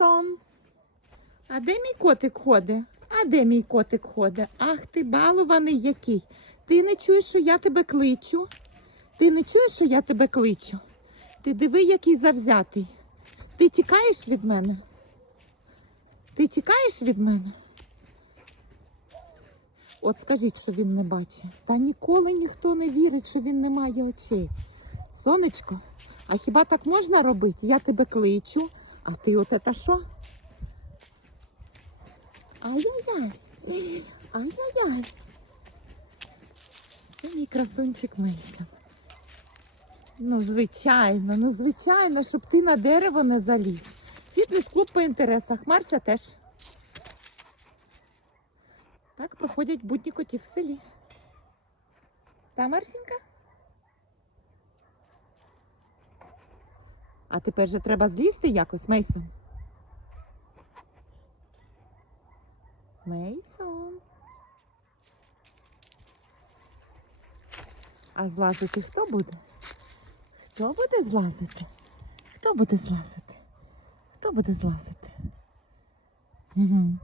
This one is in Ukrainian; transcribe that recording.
Мейсон. А де мій котик ходить? А де мій котик ходить? Ах ти балований який. Ти не чуєш, що я тебе кличу? Ти не чуєш, що я тебе кличу? Ти диви, який завзятий. Ти тікаєш від мене? Ти тікаєш від мене? От скажіть, що він не бачить. Та ніколи ніхто не вірить, що він не має очей. Сонечко, а хіба так можна робити? Я тебе кличу, а ти от це що? Ай-яй-яй. Ай-яй-яй. Це мій красунчик Мейсон. Ну, звичайно, ну звичайно, щоб ти на дерево не заліз. Фітнес-клуб по інтересах. Марся теж. Так проходять будні котів в селі. Та, Марсінька? А тепер же треба злізти якось, Мейсон. Мейсон. А злазити хто буде? Хто буде злазити? Хто буде злазити? Хто буде злазити? Угу.